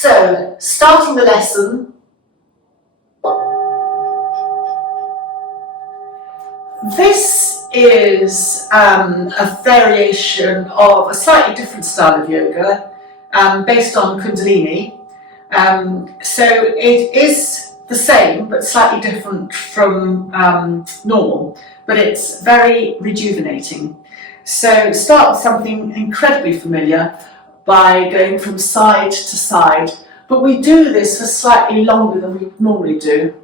So, starting the lesson, this is a variation of a slightly different style of yoga based on Kundalini. So it is the same but slightly different from normal, but it's very rejuvenating. So start with something incredibly familiar by going from side to side, but we do this for slightly longer than we would normally do.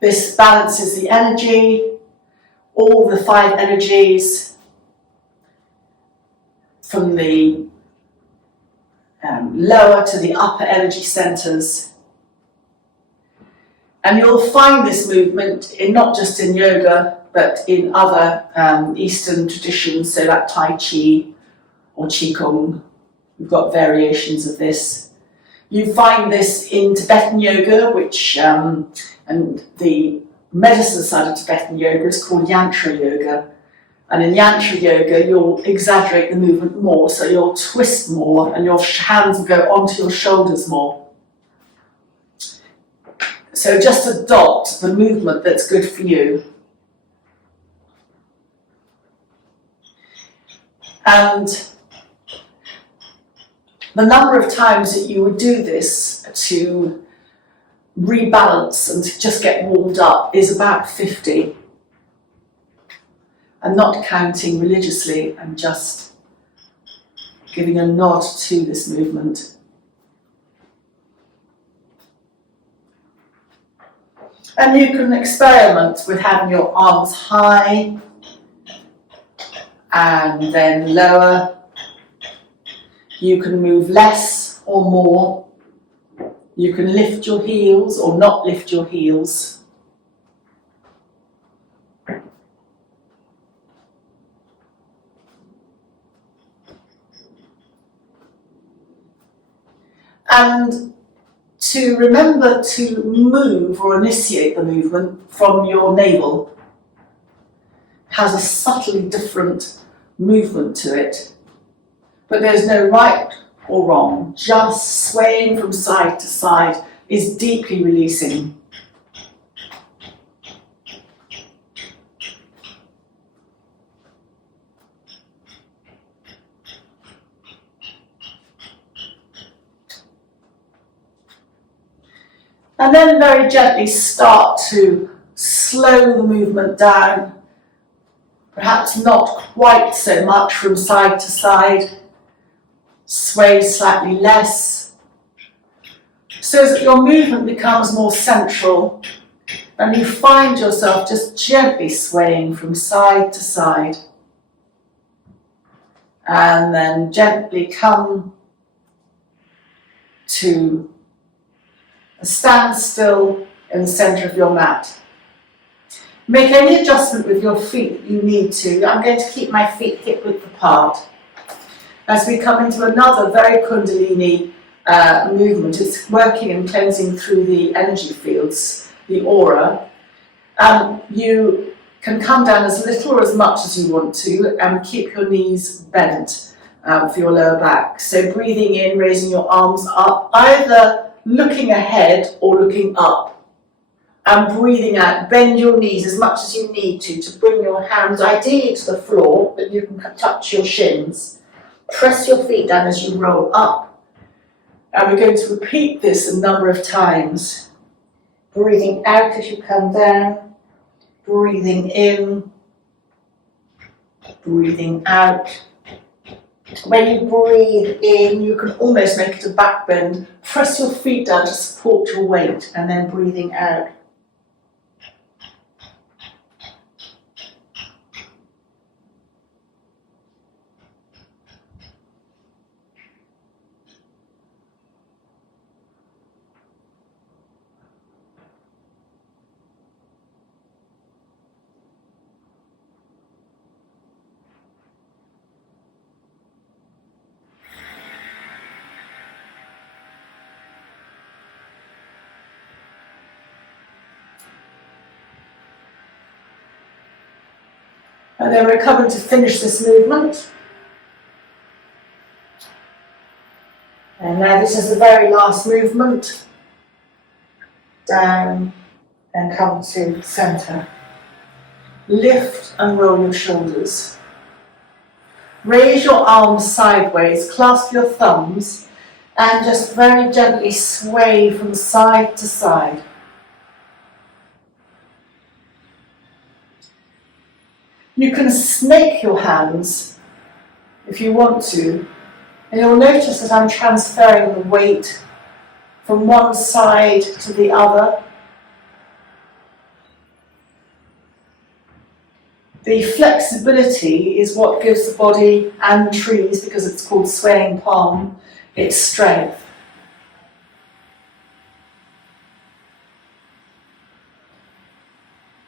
This balances the energy, all the 5 energies, from the lower to the upper energy centers. And you'll find this movement not just in yoga, but in other Eastern traditions, so like Tai Chi or Qigong. We've got variations of this. You find this in Tibetan yoga, which, and the medicine side of Tibetan yoga is called yantra yoga. And in yantra yoga, you'll exaggerate the movement more, so you'll twist more and your hands will go onto your shoulders more. So just adopt the movement that's good for you. And the number of times that you would do this to rebalance and to just get warmed up is about 50. And not counting religiously and just giving a nod to this movement. And you can experiment with having your arms high and then lower. You can move less or more. You can lift your heels or not lift your heels. And to remember to move or initiate the movement from your navel. Has a subtly different movement to it. But there's no right or wrong. Just swaying from side to side is deeply releasing. And then very gently start to slow the movement down, perhaps not quite so much from side to side, sway slightly less, so that your movement becomes more central and you find yourself just gently swaying from side to side. And then gently come to a standstill in the centre of your mat. Make any adjustment with your feet that you need to. I'm going to keep my feet hip width apart. As we come into another very Kundalini movement, it's working and cleansing through the energy fields, the aura. You can come down as little or as much as you want to and keep your knees bent for your lower back. So breathing in, raising your arms up, either looking ahead or looking up, and breathing out, bend your knees as much as you need to bring your hands ideally to the floor, but you can touch your shins. Press your feet down as you roll up, and we're going to repeat this a number of times. Breathing out as you come down, breathing in, breathing out. When you breathe in, you can almost make it a back bend. Press your feet down to support your weight, and then breathing out. And then we're coming to finish this movement. And now this is the very last movement. Down and come to centre. Lift and roll your shoulders. Raise your arms sideways, clasp your thumbs, and just very gently sway from side to side. You can snake your hands if you want to, and you'll notice that I'm transferring the weight from one side to the other. The flexibility is what gives the body and trees, because it's called swaying palm, its strength.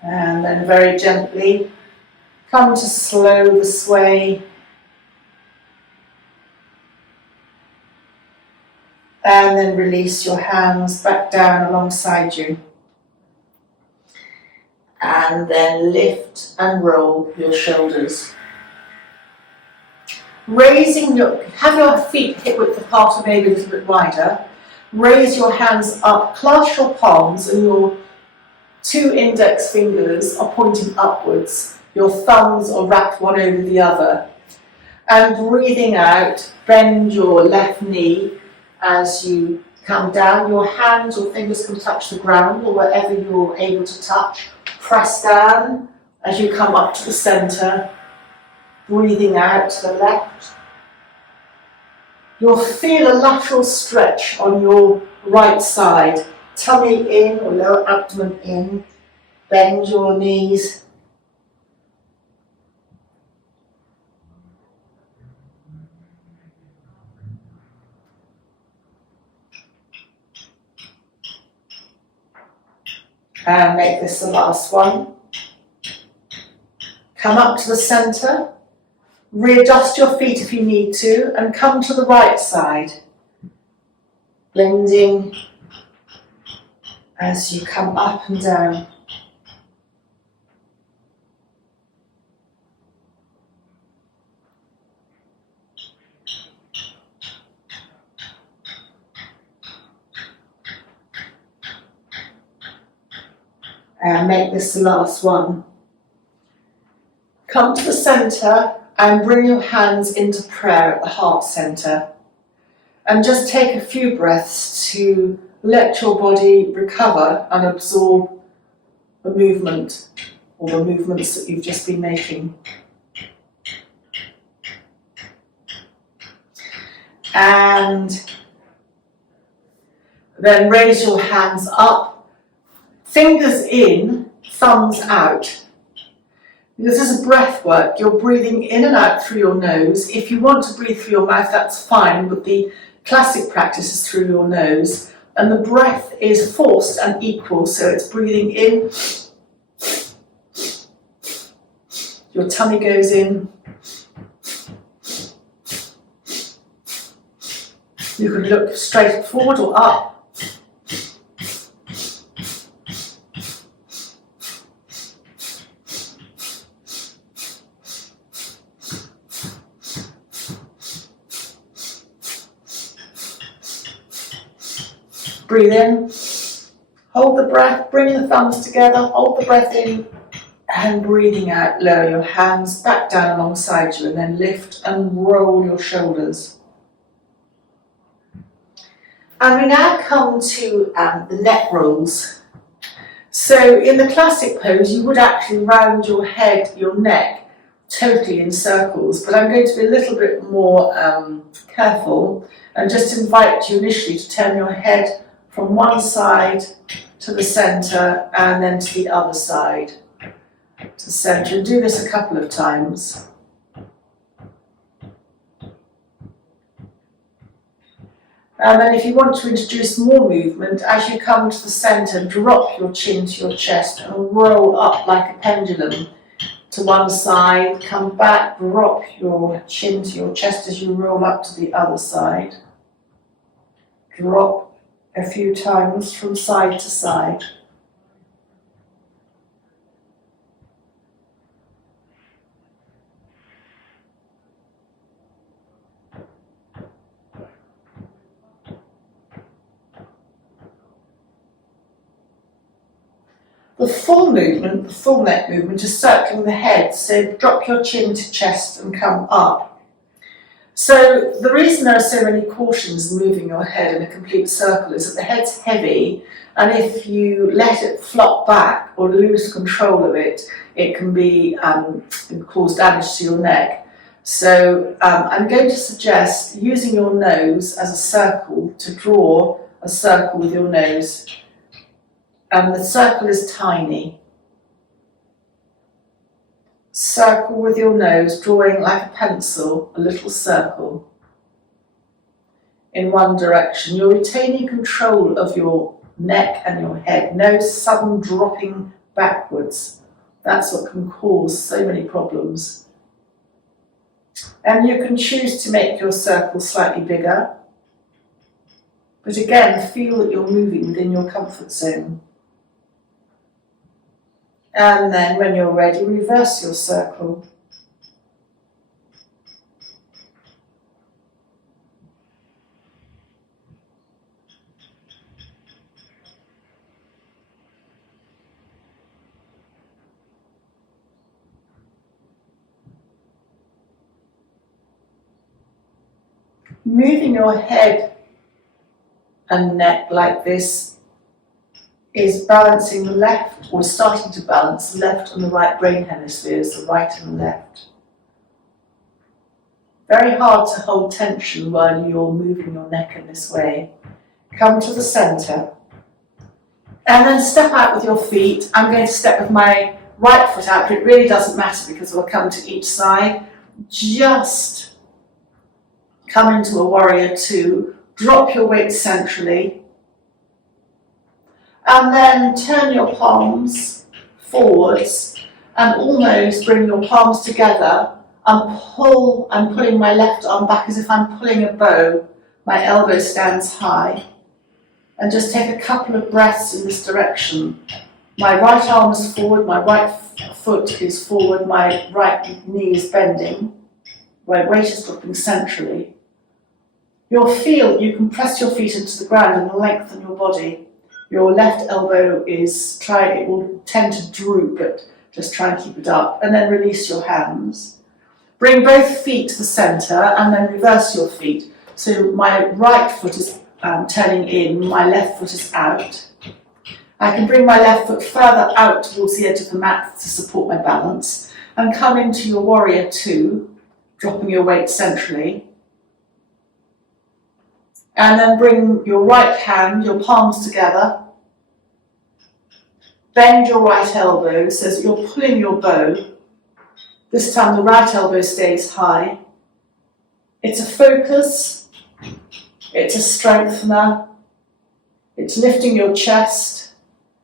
And then very gently come to slow the sway. And then release your hands back down alongside you. And then lift and roll your shoulders. Have your feet hip width apart or maybe a little bit wider. Raise your hands up, clasp your palms, and your 2 index fingers are pointing upwards. Your thumbs are wrapped one over the other. And breathing out, bend your left knee as you come down. Your hands or fingers can touch the ground or wherever you're able to touch. Press down as you come up to the centre. Breathing out to the left. You'll feel a lateral stretch on your right side. Tummy in or lower abdomen in. Bend your knees. And make this the last one. Come up to the centre. Readjust your feet if you need to and come to the right side. Blending as you come up and down. And make this the last one. Come to the centre and bring your hands into prayer at the heart centre. And just take a few breaths to let your body recover and absorb the movement or the movements that you've just been making. And then raise your hands up. Fingers in, thumbs out. This is breath work. You're breathing in and out through your nose. If you want to breathe through your mouth, that's fine, but the classic practice is through your nose. And the breath is forced and equal, so it's breathing in. Your tummy goes in. You can look straight forward or up. Breathe in, hold the breath, bring the thumbs together, hold the breath in, and breathing out, lower your hands back down alongside you, and then lift and roll your shoulders. And we now come to the neck rolls. So in the classic pose, you would actually round your head, your neck, totally in circles, but I'm going to be a little bit more careful and just invite you initially to turn your head from one side to the centre and then to the other side to centre. And do this a couple of times. And then if you want to introduce more movement, as you come to the centre, drop your chin to your chest and roll up like a pendulum to one side. Come back, drop your chin to your chest as you roll up to the other side. Drop a few times from side to side. The full movement, the full neck movement, is circling the head. So drop your chin to chest and come up. So the reason there are so many cautions in moving your head in a complete circle is that the head's heavy, and if you let it flop back or lose control of it, it can cause damage to your neck. So I'm going to suggest using your nose as a circle to draw a circle with your nose. The circle is tiny. Circle with your nose, drawing like a pencil, a little circle in one direction. You're retaining control of your neck and your head. No sudden dropping backwards. That's what can cause so many problems. And you can choose to make your circle slightly bigger. But again, feel that you're moving within your comfort zone. And then when you're ready, reverse your circle. Moving your head and neck like this is balancing the left, or starting to balance the left and the right brain hemispheres, the right and the left. Very hard to hold tension while you're moving your neck in this way. Come to the centre and then step out with your feet. I'm going to step with my right foot out, but it really doesn't matter because we'll come to each side. Just come into a warrior two, drop your weight centrally, and then turn your palms forwards and almost bring your palms together and pull. I'm pulling my left arm back as if I'm pulling a bow. My elbow stands high. And just take a couple of breaths in this direction. My right arm is forward, my right foot is forward, my right knee is bending, my weight is dropping centrally. You'll feel you can press your feet into the ground and lengthen your body. Your left elbow it will tend to droop, but just try and keep it up. And then release your hands. Bring both feet to the centre and then reverse your feet. So my right foot is turning in, my left foot is out. I can bring my left foot further out towards the edge of the mat to support my balance and come into your warrior two, dropping your weight centrally. And then bring your right hand, your palms together. Bend your right elbow so that you're pulling your bow. This time the right elbow stays high. It's a focus. It's a strengthener. It's lifting your chest.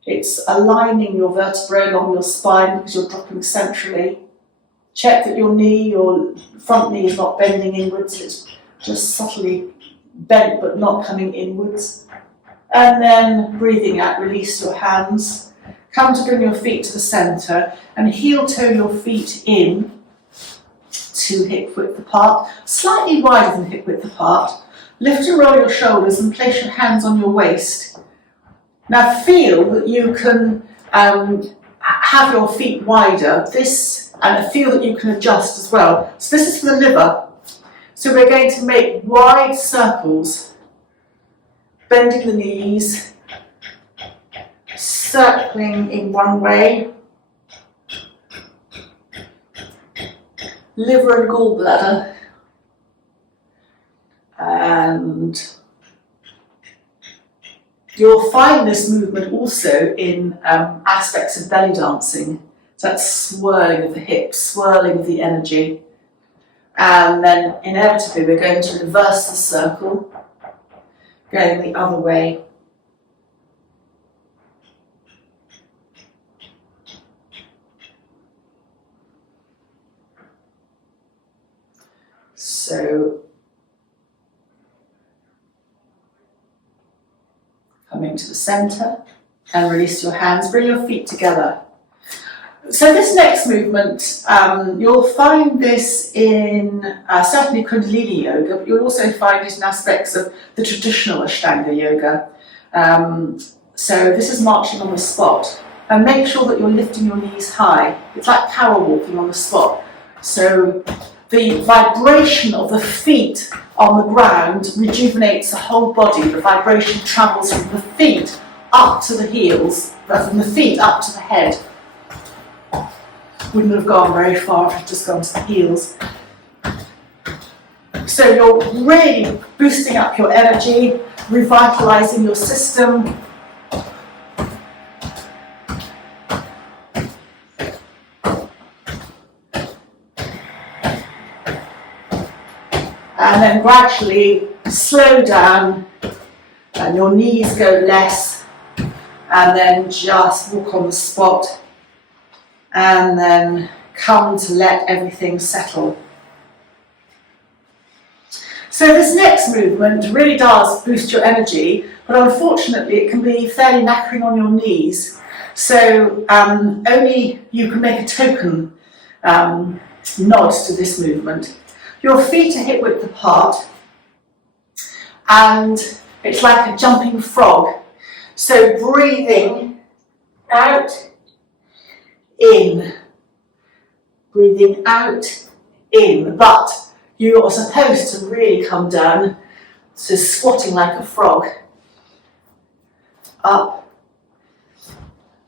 It's aligning your vertebrae along your spine because you're dropping centrally. Check that your front knee is not bending inwards. It's just subtly bent but not coming inwards. And then breathing out, release your hands. Come to bring your feet to the centre and heel toe your feet in to hip width apart, slightly wider than hip width apart. Lift and roll your shoulders and place your hands on your waist. Now feel that you can have your feet wider, and feel that you can adjust as well. So this is for the liver. So we're going to make wide circles, bending the knees, circling in one way, liver and gallbladder, and you'll find this movement also in aspects of belly dancing. So that's swirling of the hips, swirling of the energy. And then inevitably we're going to reverse the circle, going the other way. So coming to the centre and release your hands, bring your feet together. So this next movement, you'll find this in certainly Kundalini Yoga, but you'll also find it in aspects of the traditional Ashtanga Yoga. So this is marching on the spot. And make sure that you're lifting your knees high. It's like power walking on the spot. So the vibration of the feet on the ground rejuvenates the whole body. The vibration travels from the feet up to the heels, from the feet up to the head. Wouldn't have gone very far if it just gone to the heels. So you're really boosting up your energy, revitalizing your system. And then gradually slow down and your knees go less, and then just walk on the spot and then come to let everything settle. So this next movement really does boost your energy, but unfortunately it can be fairly knackering on your knees. So only you can make a token nod to this movement. Your feet are hip width apart, and it's like a jumping frog. So breathing out, in, breathing out, in, but you are supposed to really come down, so squatting like a frog, up.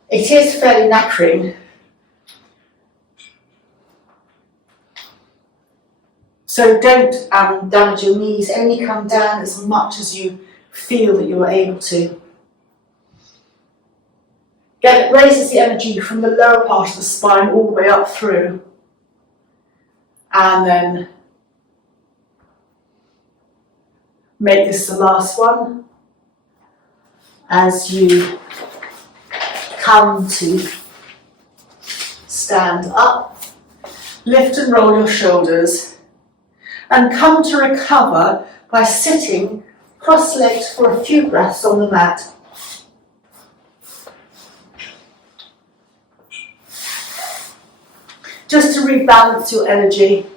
It is fairly knackering. So don't damage your knees, only come down as much as you feel that you are able to. Again, it raises the energy from the lower part of the spine all the way up through. And then make this the last one as you come to stand up, lift and roll your shoulders, and come to recover by sitting cross-legged for a few breaths on the mat. Just to rebalance your energy.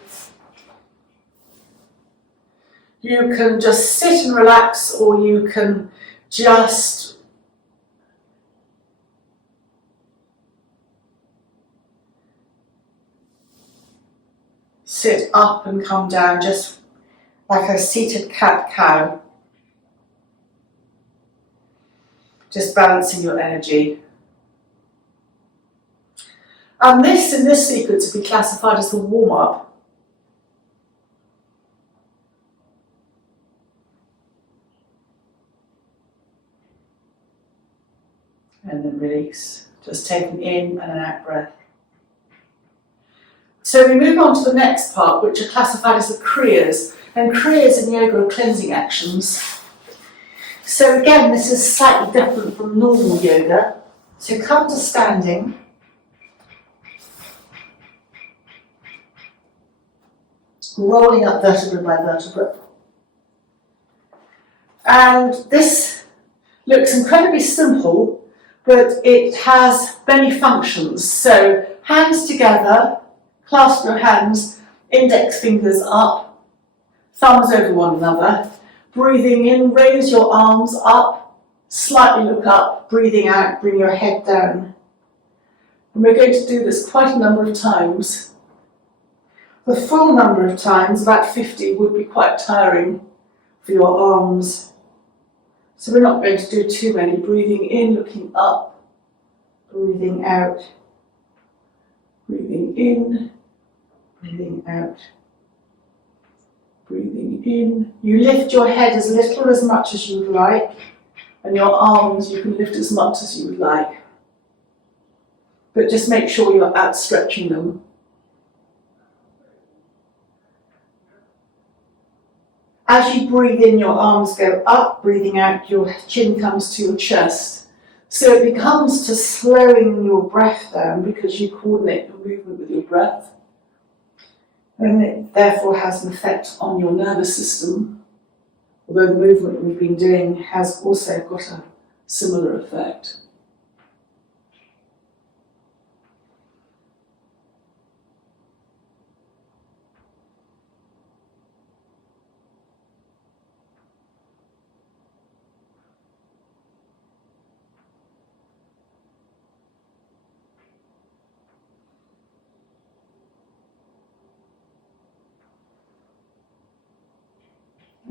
You can just sit and relax, or you can just sit up and come down, just like a seated cat-cow. Just balancing your energy. And this, in this sequence, would be classified as the warm-up. And then release. Just take an in and an out breath. So we move on to the next part, which are classified as the kriyas. And kriyas in yoga are cleansing actions. So again, this is slightly different from normal yoga. So come to standing. Rolling up vertebra by vertebra. And this looks incredibly simple, but it has many functions. So hands together, clasp your hands, index fingers up, thumbs over one another. Breathing in, raise your arms up, slightly look up. Breathing out, bring your head down. And we're going to do this quite a number of times. The full number of times, about 50, would be quite tiring for your arms. So we're not going to do too many. Breathing in, looking up. Breathing out. Breathing in. Breathing out. Breathing in. You lift your head as little or as much as you would like. And your arms, you can lift as much as you would like. But just make sure you're outstretching them. As you breathe in, your arms go up, breathing out, your chin comes to your chest. So it becomes to slowing your breath down because you coordinate your movement with your breath. And it therefore has an effect on your nervous system, although the movement we've been doing has also got a similar effect.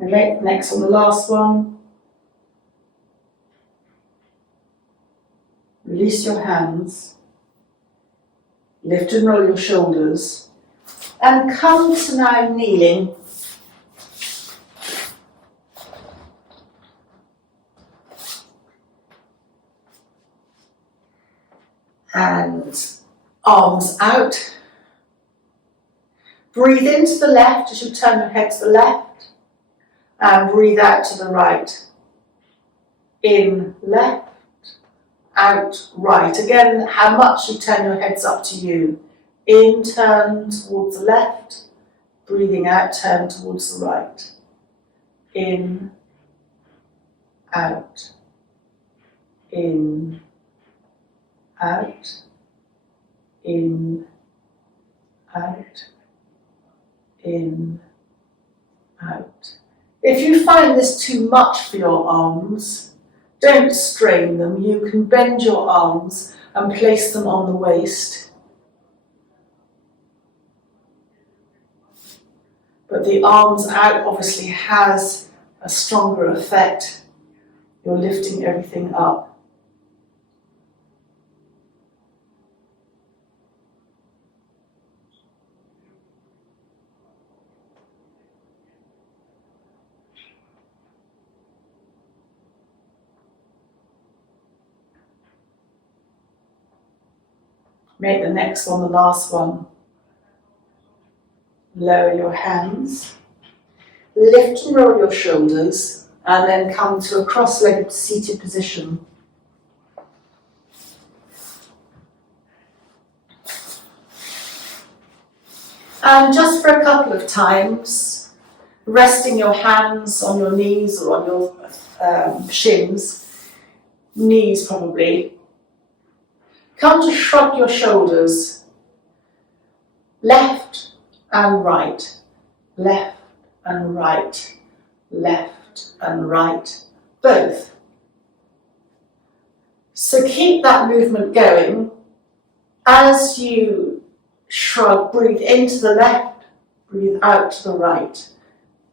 Okay, next on the last one. Release your hands. Lift and roll your shoulders. And come to now kneeling. And arms out. Breathe into the left as you turn your head to the left. And breathe out to the right. In left, out right. Again, how much you turn your head's up to you. In, turn towards the left. Breathing out, turn towards the right. In, out. In, out. In, out. In, out. If you find this too much for your arms, don't strain them. You can bend your arms and place them on the waist. But the arms out obviously has a stronger effect. You're lifting everything up. Make the next one the last one. Lower your hands. Lift and roll your shoulders and then come to a cross-legged seated position. And just for a couple of times, resting your hands on your knees or on your shins, knees probably, come to shrug your shoulders, left and right, left and right, left and right, both. So keep that movement going. As you shrug, breathe into the left, breathe out to the right,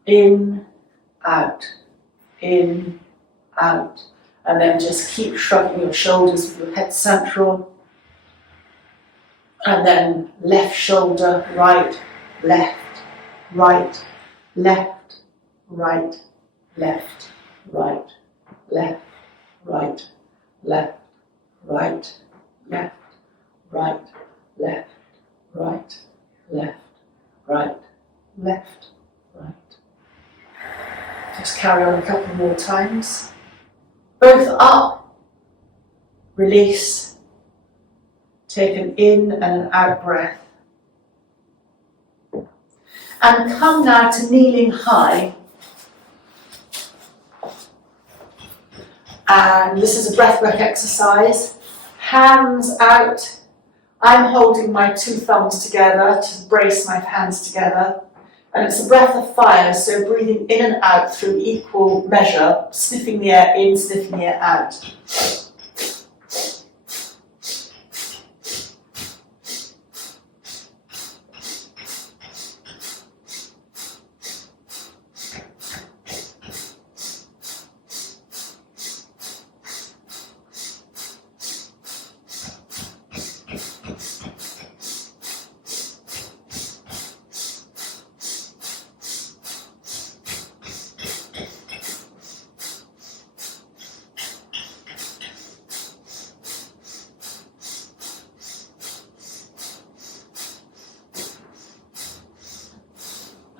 in, out, and then just keep shrugging your shoulders with your head central. And then left shoulder, right, left, right, left, right, left, right, left, right, left, right, left, right, left, right, left, right, left, right. Just carry on a couple more times. Both up, release. Take an in and an out breath. And come now to kneeling high. And this is a breathwork exercise. Hands out. I'm holding my two thumbs together to brace my hands together. And it's a breath of fire, so breathing in and out through equal measure, sniffing the air in, sniffing the air out.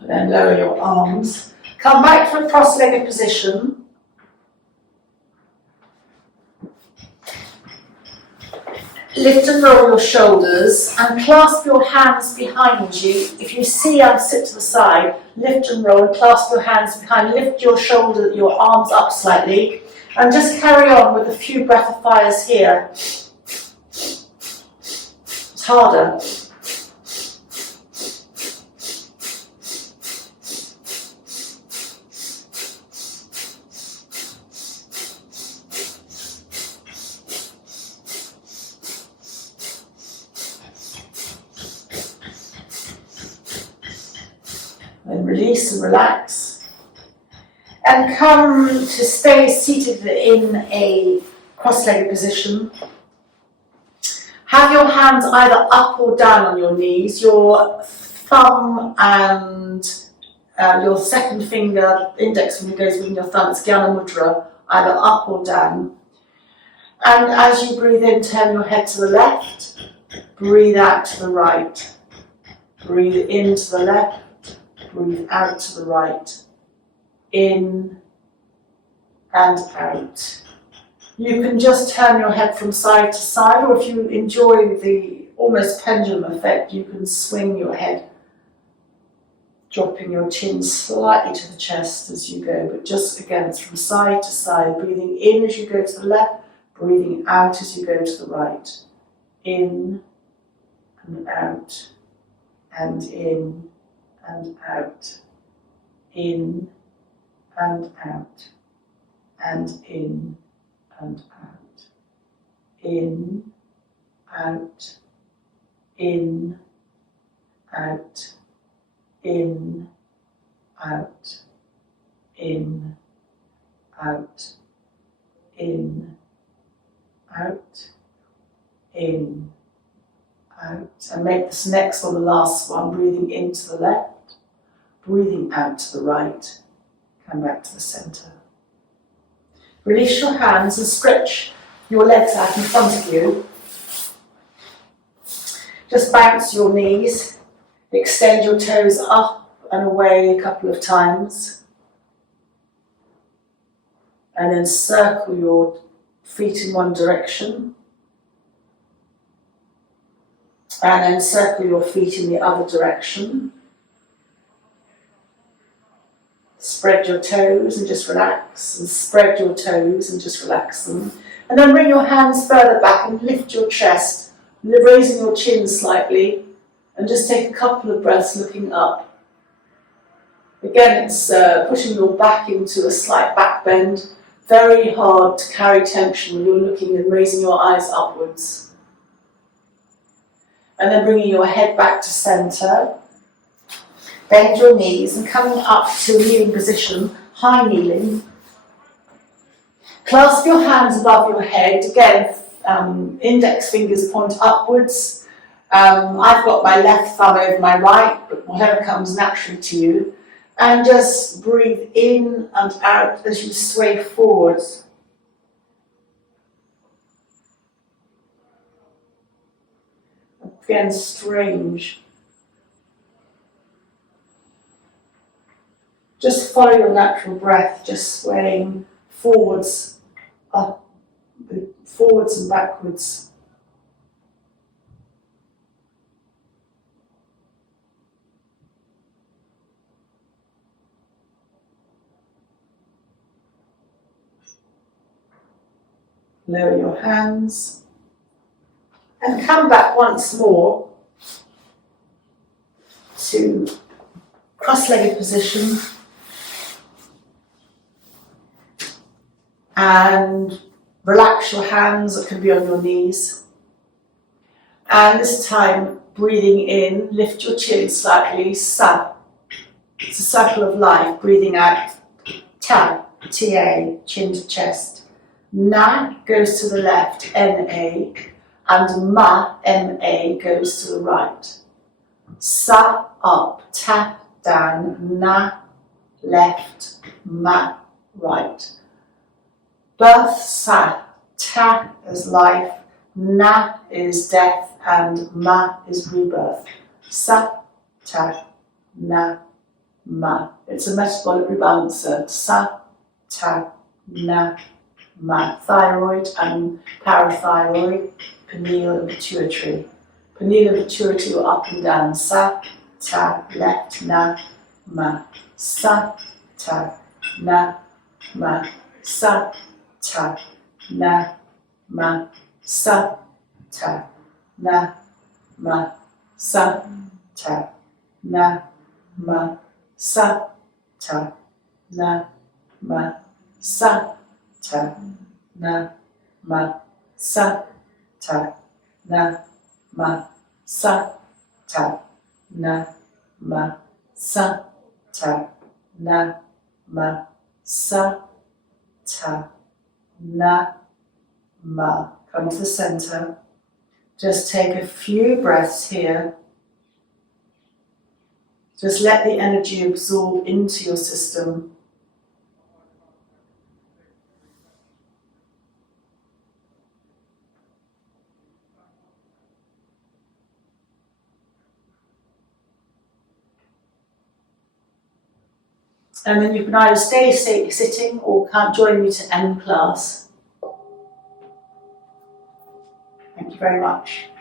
Then lower your arms. Come back to a cross-legged position. Lift and roll your shoulders and clasp your hands behind you. If you see I'm sit to the side, lift and roll and clasp your hands behind. Lift your your arms up slightly and just carry on with a few breath of fires here. It's harder. Then release and relax. And come to stay seated in a cross-legged position. Have your hands either up or down on your knees. Your thumb and your second finger, index finger goes within your thumb, it's Jnana Mudra, either up or down. And as you breathe in, turn your head to the left, breathe out to the right. Breathe in to the left, breathe out to the right. In and out. You can just turn your head from side to side, or if you enjoy the almost pendulum effect, you can swing your head, dropping your chin slightly to the chest as you go, but just again, it's from side to side, breathing in as you go to the left, breathing out as you go to the right. In and out, and in and out, in and out, and in and out, in, out, in, out, in, out, in, out, in, out, in, out. And make this next one the last one, breathing into the left, breathing out to the right, come back to the centre. Release your hands and stretch your legs out in front of you. Just bounce your knees, extend your toes up and away a couple of times. And then circle your feet in one direction. And then circle your feet in the other direction. Spread your toes and just relax, and spread your toes and just relax them. And then bring your hands further back and lift your chest, raising your chin slightly, and just take a couple of breaths looking up. Again, it's pushing your back into a slight back bend. Very hard to carry tension when you're looking and raising your eyes upwards. And then bringing your head back to centre. Bend your knees and coming up to kneeling position, high kneeling. Clasp your hands above your head. Again, index fingers point upwards. I've got my left thumb over my right, but whatever comes naturally to you. And just breathe in and out as you sway forwards. Again, strange. Just follow your natural breath, just swaying forwards, up, forwards and backwards. Lower your hands and come back once more to cross-legged position. And relax your hands, that can be on your knees. And this time, breathing in, lift your chin slightly, sa. It's a circle of life, breathing out, ta, ta, chin to chest. Na goes to the left, na, and ma, ma, goes to the right. Sa, up, ta, down, na, left, ma, right. Birth, sa, ta is life, na is death, and ma is rebirth. Sa, ta, na, ma. It's a metabolic rebalancer. Sa, ta, na, ma. Thyroid and parathyroid, pineal and pituitary. Pineal and pituitary are up and down. Sa, ta, left, na, ma. Sa, ta, na, ma. Sa, ta, na, ma, sa, ta, na, ma, sa, ta, na, ma, sa, ta, na, ma, sa, ta, na, ma, sa, ta, na, ma, sa, ta, na, ma, sa, ta, na, ma, Sa, ta, na, ma. Come to the center. Just take a few breaths here. Just let the energy absorb into your system. And then you can either stay sitting or join me to end class. Thank you very much.